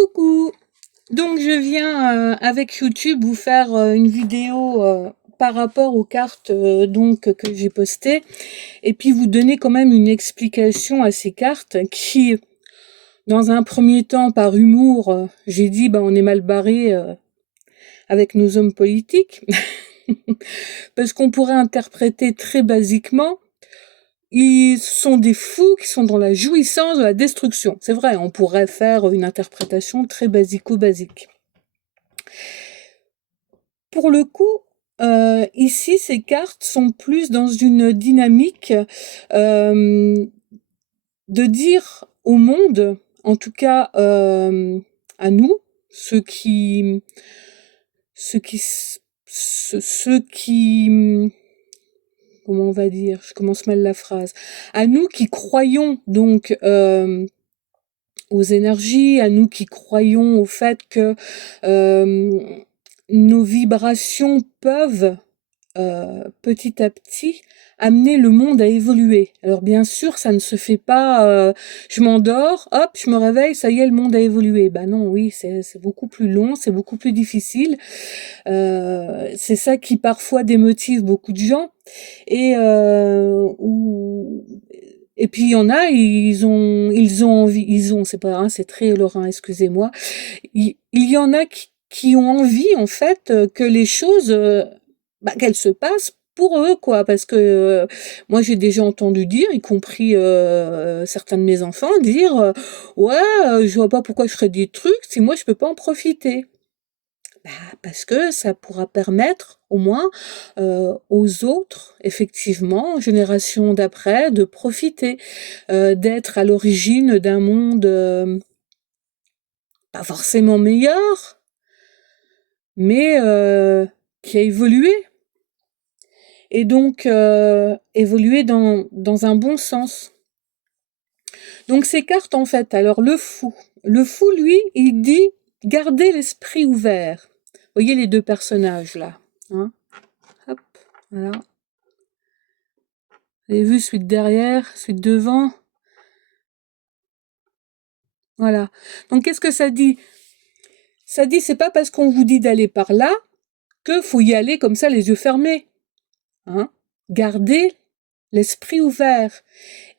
Coucou! Donc je viens avec YouTube vous faire une vidéo par rapport aux cartes donc que j'ai postées et puis vous donner quand même une explication à ces cartes qui, dans un premier temps, par humour, j'ai dit on est mal barré avec nos hommes politiques parce qu'on pourrait interpréter très basiquement. Ils sont des fous qui sont dans la jouissance de la destruction. C'est vrai, on pourrait faire une interprétation très basico-basique. Pour le coup, ici, ces cartes sont plus dans une dynamique de dire au monde, en tout cas à nous, ceux qui, comment on va dire, je commence mal la phrase, à nous qui croyons donc aux énergies, à nous qui croyons au fait que nos vibrations peuvent petit à petit amener le monde à évoluer. Alors bien sûr, ça ne se fait pas, je m'endors, hop, je me réveille, ça y est, le monde a évolué. Bah non, oui, c'est beaucoup plus long, c'est beaucoup plus difficile. C'est ça qui parfois démotive beaucoup de gens. Et et puis il y en a, ils ont envie, c'est pas, hein, c'est très lorrain, excusez-moi. Il y en a qui ont envie en fait que les choses, qu'elles se passent pour eux, quoi, parce que moi j'ai déjà entendu dire, y compris certains de mes enfants, dire ouais, je vois pas pourquoi je ferais des trucs si moi je peux pas en profiter. Parce que ça pourra permettre au moins aux autres, effectivement, génération d'après, de profiter, d'être à l'origine d'un monde pas forcément meilleur, mais qui a évolué. Et donc évolué dans un bon sens. Donc ces cartes, en fait, alors le fou, lui, il dit gardez l'esprit ouvert. Vous voyez les deux personnages là, hein? Hop, voilà. Vous avez vu celui de derrière, celui de devant? Voilà. Donc qu'est-ce que ça dit? Ça dit c'est pas parce qu'on vous dit d'aller par là que faut y aller comme ça les yeux fermés. Hein? Gardez l'esprit ouvert.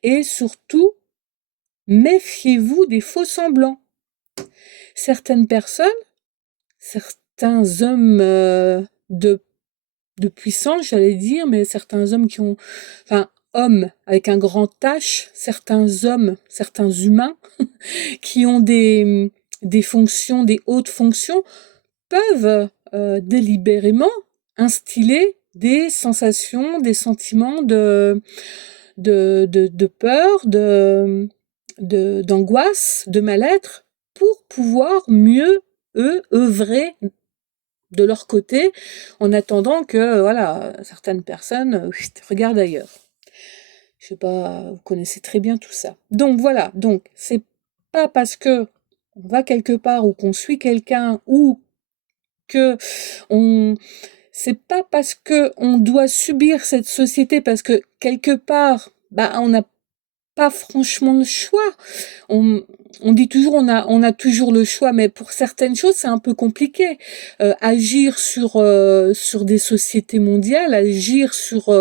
Et surtout, méfiez-vous des faux semblants. Certaines personnes, certains hommes de puissance, j'allais dire, mais certains hommes qui ont, enfin, hommes avec un grand H, certains hommes, certains humains qui ont des fonctions, des hautes fonctions, peuvent délibérément instiller des sensations, des sentiments de peur, d'angoisse, de mal-être, pour pouvoir mieux, eux, œuvrer de leur côté, en attendant que, voilà, certaines personnes regardent ailleurs. Je sais pas, vous connaissez très bien tout ça. Donc voilà, donc c'est pas parce que on va quelque part ou qu'on suit quelqu'un ou que c'est pas parce que on doit subir cette société parce que quelque part, on n'a pas franchement le choix. On, on dit toujours on a toujours le choix, mais pour certaines choses c'est un peu compliqué. Agir sur des sociétés mondiales, agir sur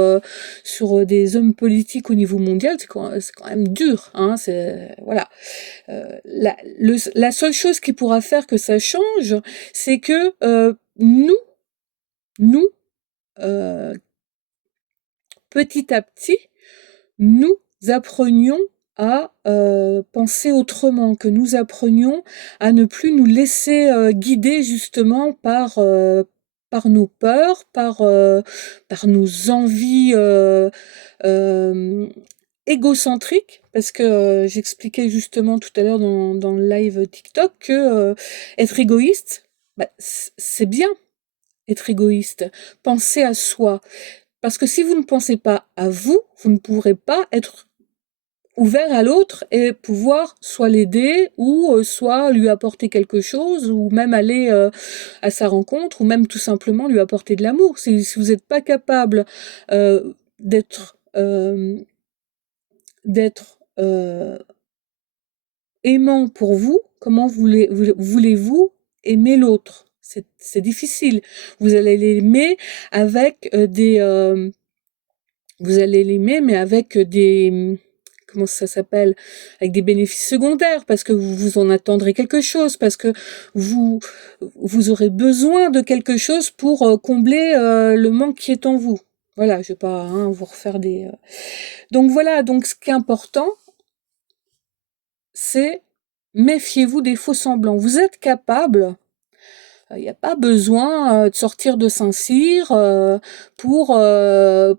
des hommes politiques au niveau mondial, c'est quand même dur. Hein, voilà. La seule chose qui pourra faire que ça change, c'est que nous, petit à petit, nous apprenions à penser autrement, que nous apprenions à ne plus nous laisser guider justement par nos peurs, par nos envies égocentriques, parce que j'expliquais justement tout à l'heure dans le live TikTok que être égoïste, c'est bien être égoïste, penser à soi. Parce que si vous ne pensez pas à vous, vous ne pourrez pas être ouvert à l'autre et pouvoir soit l'aider ou soit lui apporter quelque chose ou même aller à sa rencontre ou même tout simplement lui apporter de l'amour. Si vous n'êtes pas capable d'être aimant pour vous, comment voulez-vous aimer l'autre? C'est difficile. Vous allez l'aimer avec vous allez l'aimer, mais avec comment ça s'appelle? Avec des bénéfices secondaires, parce que vous en attendrez quelque chose, parce que vous, vous aurez besoin de quelque chose pour combler le manque qui est en vous. Voilà, je vais pas vous refaire des. Donc voilà, donc ce qui est important, c'est méfiez-vous des faux semblants. Vous êtes capable. Il n'y a pas besoin de sortir de Saint-Cyr pour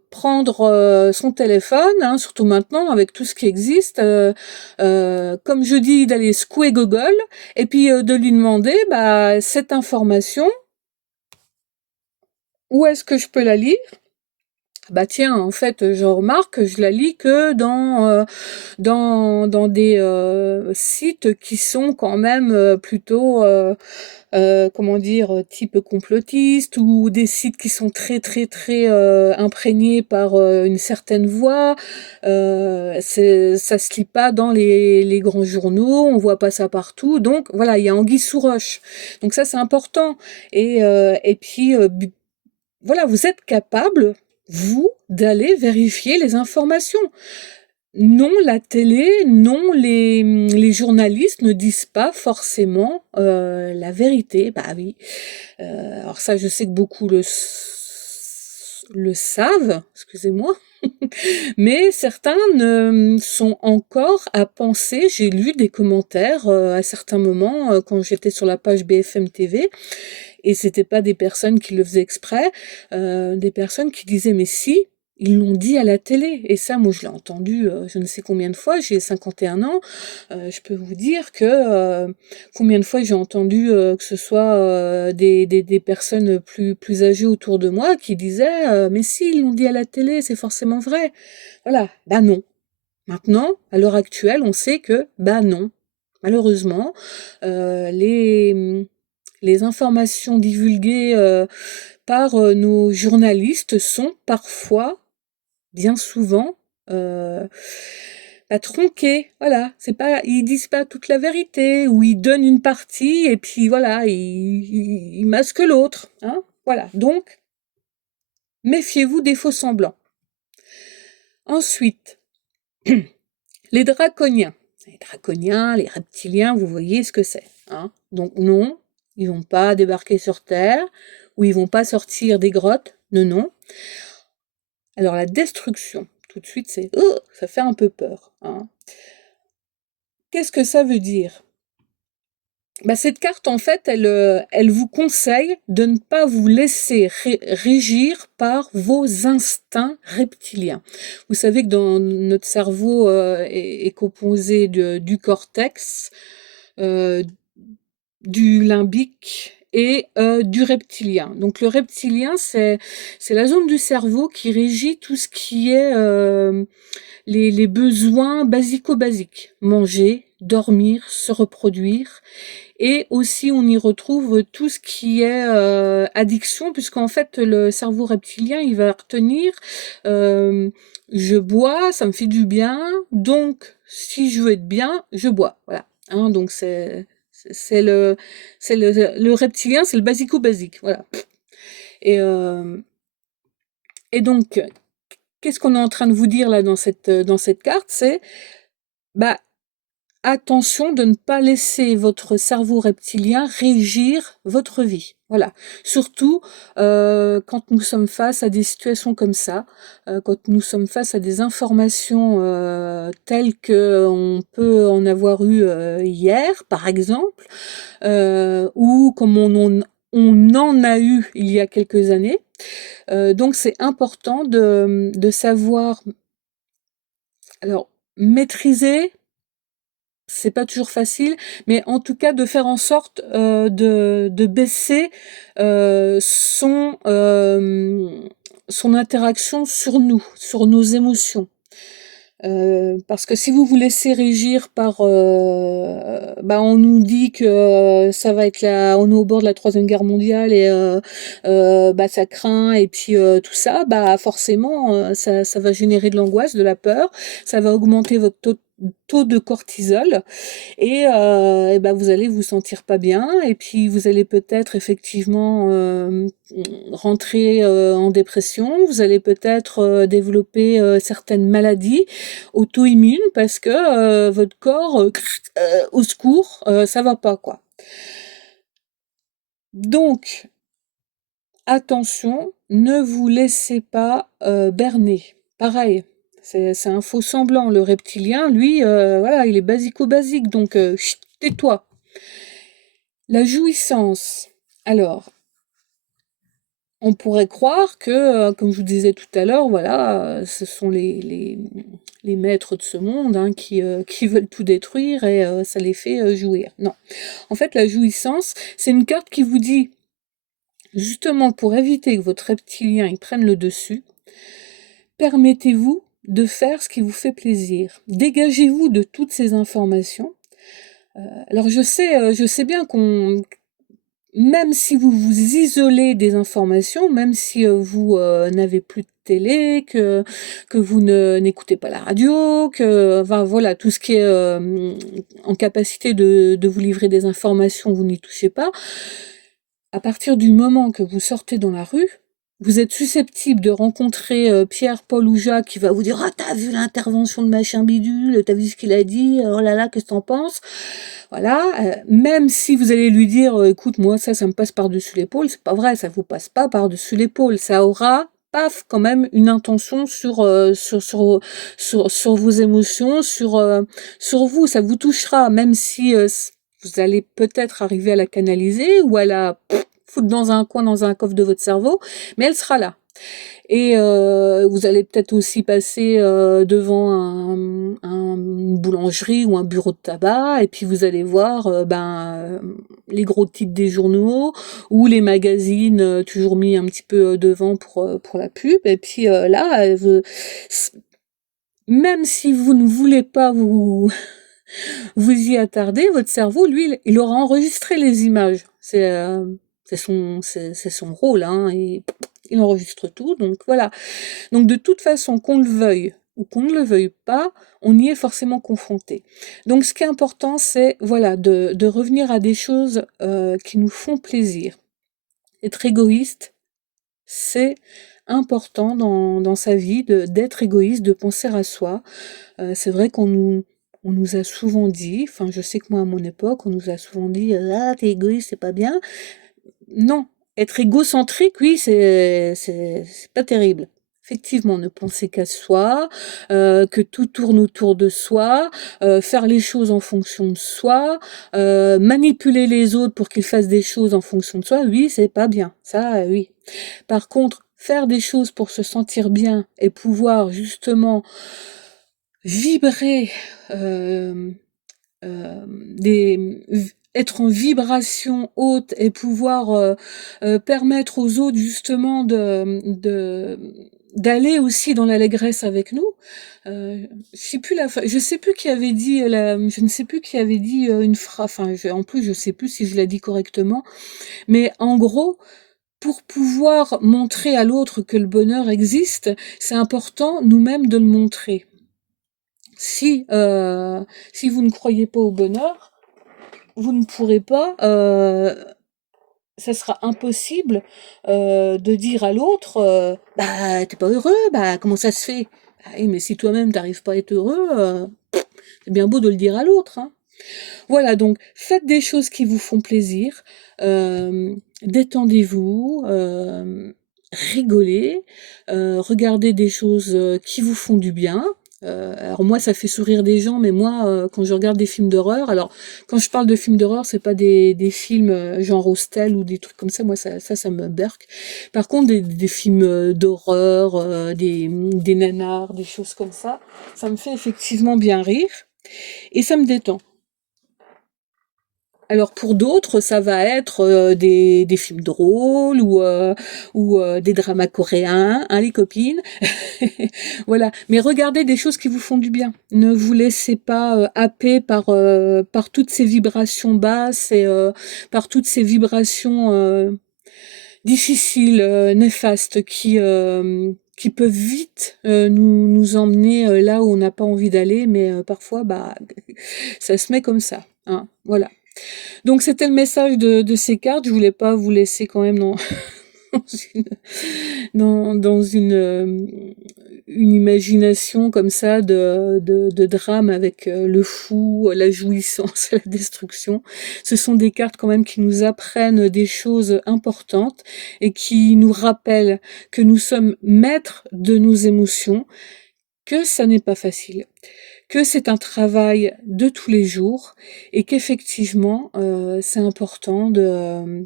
prendre son téléphone, hein, surtout maintenant avec tout ce qui existe, comme je dis, d'aller secouer Google et puis de lui demander cette information, où est-ce que je peux la lire? Bah tiens, en fait, je remarque que je la lis que dans des sites qui sont quand même plutôt comment dire, type complotiste, ou des sites qui sont très très très imprégnés par une certaine voix. Ça se lit pas dans les grands journaux, on voit pas ça partout. Donc voilà, il y a anguille sous roche. Donc ça c'est important. Et puis voilà, vous êtes capable, vous, d'aller vérifier les informations. Non, la télé, non, les journalistes ne disent pas forcément la vérité. Bah oui. Alors ça, je sais que beaucoup le savent, excusez-moi, mais certains ne sont encore à penser. J'ai lu des commentaires à certains moments quand j'étais sur la page BFM TV, et c'était pas des personnes qui le faisaient exprès, des personnes qui disaient mais si, ils l'ont dit à la télé. Et ça, moi je l'ai entendu je ne sais combien de fois, j'ai 51 ans, je peux vous dire que combien de fois j'ai entendu que ce soit des personnes plus âgées autour de moi qui disaient mais si, ils l'ont dit à la télé, c'est forcément vrai. Voilà, bah non. Maintenant, à l'heure actuelle, on sait que bah non. Malheureusement, les informations divulguées par nos journalistes sont parfois, bien souvent, tronquées. Voilà, c'est pas, ils disent pas toute la vérité, ou ils donnent une partie et puis voilà, ils masquent l'autre. Hein, voilà, donc méfiez-vous des faux semblants. Ensuite, les draconiens. Les draconiens, les reptiliens, vous voyez ce que c'est. Hein, donc non, ils vont pas débarquer sur Terre, ou ils vont pas sortir des grottes. Non, non. Alors la destruction, tout de suite, ça fait un peu peur. Hein. Qu'est-ce que ça veut dire? Cette carte, en fait, elle vous conseille de ne pas vous laisser régir par vos instincts reptiliens. Vous savez que dans notre cerveau est composé du cortex, du limbique et du reptilien. Donc le reptilien, c'est la zone du cerveau qui régit tout ce qui est les besoins basico-basiques. Manger, dormir, se reproduire. Et aussi, on y retrouve tout ce qui est addiction, puisqu'en fait, le cerveau reptilien, il va retenir je bois, ça me fait du bien, donc si je veux être bien, je bois. Voilà. Hein, donc c'est le reptilien, c'est le basico-basique. Voilà. Et, et donc, qu'est-ce qu'on est en train de vous dire là dans cette carte? C'est attention de ne pas laisser votre cerveau reptilien régir votre vie. Voilà. Surtout quand nous sommes face à des situations comme ça, quand nous sommes face à des informations telles qu'on peut en avoir eu hier, par exemple, ou comme on en a eu il y a quelques années. Donc c'est important de savoir, alors, maîtriser. C'est pas toujours facile, mais en tout cas de faire en sorte de baisser son interaction sur nous, sur nos émotions. Parce que si vous vous laissez régir par, on nous dit que ça va être on est au bord de la Troisième Guerre mondiale et ça craint, et puis tout ça, forcément ça va générer de l'angoisse, de la peur, ça va augmenter taux de cortisol et ben vous allez vous sentir pas bien et puis vous allez peut-être effectivement rentrer en dépression, vous allez peut-être développer certaines maladies auto-immunes parce que votre corps au secours, ça va pas quoi. Donc attention, ne vous laissez pas berner. Pareil, c'est un faux semblant. Le reptilien, lui, voilà, il est basico-basique, donc chut, tais-toi. La jouissance. Alors, on pourrait croire que, comme je vous disais tout à l'heure, voilà, ce sont les maîtres de ce monde hein, qui veulent tout détruire et ça les fait jouir. Non. En fait, la jouissance, c'est une carte qui vous dit, justement pour éviter que votre reptilien il prenne le dessus, permettez-vous de faire ce qui vous fait plaisir. Dégagez-vous de toutes ces informations. Alors je sais bien qu'on, même si vous vous isolez des informations, même si vous n'avez plus de télé, que vous n'écoutez pas la radio, que enfin, voilà, tout ce qui est en capacité de vous livrer des informations, vous n'y touchez pas. À partir du moment que vous sortez dans la rue, vous êtes susceptible de rencontrer Pierre, Paul ou Jacques qui va vous dire « Ah, t'as vu l'intervention de machin bidule, t'as vu ce qu'il a dit, oh là là, qu'est-ce que t'en penses ?» Voilà, même si vous allez lui dire Écoute, moi, ça me passe par-dessus l'épaule », c'est pas vrai, ça vous passe pas par-dessus l'épaule, ça aura paf, quand même une intention sur vos émotions, sur vous, ça vous touchera, même si vous allez peut-être arriver à la canaliser ou à la foutre dans un coin, dans un coffre de votre cerveau, mais elle sera là. Et vous allez peut-être aussi passer devant une boulangerie ou un bureau de tabac, et puis vous allez voir les gros titres des journaux ou les magazines toujours mis un petit peu devant pour la pub. Et puis là, même si vous ne voulez pas vous y attarder, votre cerveau, lui, il aura enregistré les images. C'est son rôle, hein, et il enregistre tout, donc voilà. Donc de toute façon, qu'on le veuille ou qu'on ne le veuille pas, on y est forcément confronté. Donc ce qui est important, c'est voilà, de revenir à des choses qui nous font plaisir. Être égoïste, c'est important dans sa vie d'être égoïste, de penser à soi. C'est vrai on nous a souvent dit, enfin je sais que moi à mon époque, on nous a souvent dit ah t'es égoïste, c'est pas bien. Non, être égocentrique, oui, c'est pas terrible. Effectivement, ne penser qu'à soi, que tout tourne autour de soi, faire les choses en fonction de soi, manipuler les autres pour qu'ils fassent des choses en fonction de soi, oui, c'est pas bien. Ça, oui. Par contre, faire des choses pour se sentir bien et pouvoir justement vibrer être en vibration haute et pouvoir permettre aux autres justement d'aller aussi dans l'allégresse avec nous. Je sais plus qui avait dit je ne sais plus qui avait dit une phrase. Enfin, en plus, je sais plus si je l'ai dit correctement, mais en gros. Pour pouvoir montrer à l'autre que le bonheur existe, c'est important nous-mêmes de le montrer. Si vous ne croyez pas au bonheur, vous ne pourrez pas, ça sera impossible de dire à l'autre bah t'es pas heureux, bah comment ça se fait? Bah oui, mais si toi-même t'arrives pas à être heureux, c'est bien beau de le dire à l'autre, hein. Voilà, donc faites des choses qui vous font plaisir, détendez-vous, rigolez, regardez des choses qui vous font du bien. Alors moi, ça fait sourire des gens, mais moi, quand je regarde des films d'horreur, alors quand je parle de films d'horreur, c'est pas des films genre Hostel ou des trucs comme ça, moi ça me berque. Par contre, des films d'horreur, des nanars, des choses comme ça me fait effectivement bien rire et ça me détend. Alors pour d'autres, ça va être des films drôles ou des dramas coréens, hein, les copines. Voilà. Mais regardez des choses qui vous font du bien. Ne vous laissez pas happer par toutes ces vibrations basses et par toutes ces vibrations difficiles, néfastes, qui peuvent vite nous emmener là où on n'a pas envie d'aller, mais parfois, bah, ça se met comme ça, hein, voilà. Donc c'était le message de ces cartes. Je voulais pas vous laisser quand même dans une, dans une imagination comme ça de drame avec le fou, la jouissance, la destruction. Ce sont des cartes quand même qui nous apprennent des choses importantes et qui nous rappellent que nous sommes maîtres de nos émotions, que ça n'est pas facile, que c'est un travail de tous les jours et qu'effectivement, c'est important de,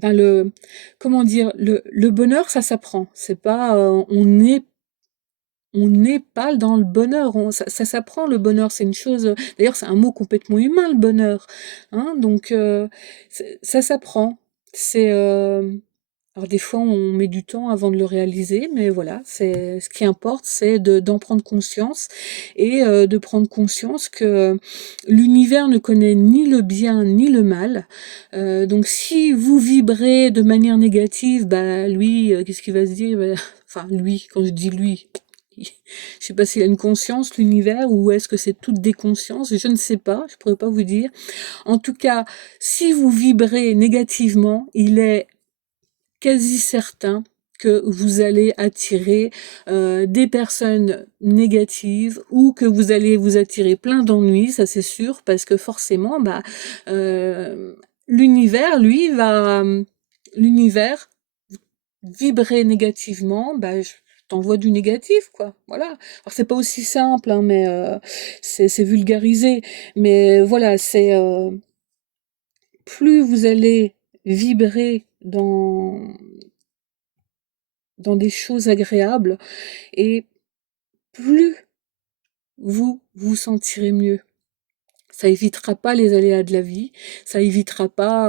ben comment dire, le bonheur, ça s'apprend. C'est pas, on n'est pas dans le bonheur. Ça s'apprend le bonheur. C'est une chose. D'ailleurs, c'est un mot complètement humain, le bonheur. Hein, donc, ça s'apprend. C'est alors des fois, on met du temps avant de le réaliser, mais voilà, c'est ce qui importe, c'est d'en prendre conscience et de prendre conscience que l'univers ne connaît ni le bien ni le mal. Donc si vous vibrez de manière négative, bah lui, qu'est-ce qu'il va se dire? Bah, enfin lui, quand je dis lui, je sais pas s'il a une conscience, l'univers, ou est-ce que c'est toutes des consciences, je ne sais pas, je pourrais pas vous dire. En tout cas, si vous vibrez négativement, il est quasi certain que vous allez attirer des personnes négatives ou que vous allez vous attirer plein d'ennuis, ça c'est sûr, parce que forcément, bah, l'univers, lui, l'univers vibrer négativement, bah, je t'envoie du négatif, quoi. Voilà. Alors c'est pas aussi simple, hein, mais c'est vulgarisé. Mais voilà, c'est plus vous allez vibrer dans des choses agréables et plus vous vous sentirez mieux. Ça évitera pas les aléas de la vie, ça évitera pas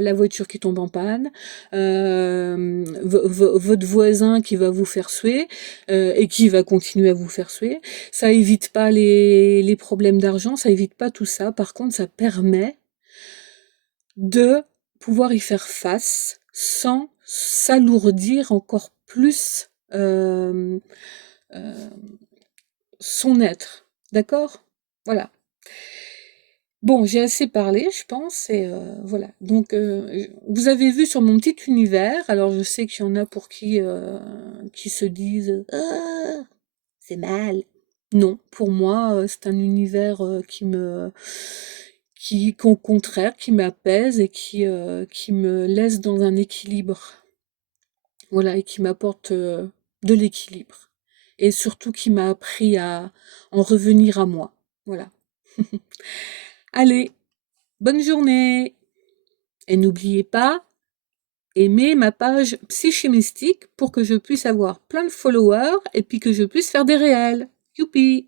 la voiture qui tombe en panne, votre voisin qui va vous faire suer et qui va continuer à vous faire suer. Ça évite pas les problèmes d'argent, ça évite pas tout ça. Par contre, ça permet de pouvoir y faire face sans s'alourdir encore plus euh, son être. D'accord? Voilà. Bon, j'ai assez parlé, je pense, et voilà. Donc, vous avez vu sur mon petit univers, alors je sais qu'il y en a pour qui se disent ah, c'est mal. Non, pour moi, c'est un univers qu'au contraire, qui m'apaise et qui me laisse dans un équilibre. Voilà, et qui m'apporte de l'équilibre. Et surtout qui m'a appris à en revenir à moi. Voilà. Allez, bonne journée! Et n'oubliez pas, aimez ma page Psyché Mystique pour que je puisse avoir plein de followers et puis que je puisse faire des réels. Youpi!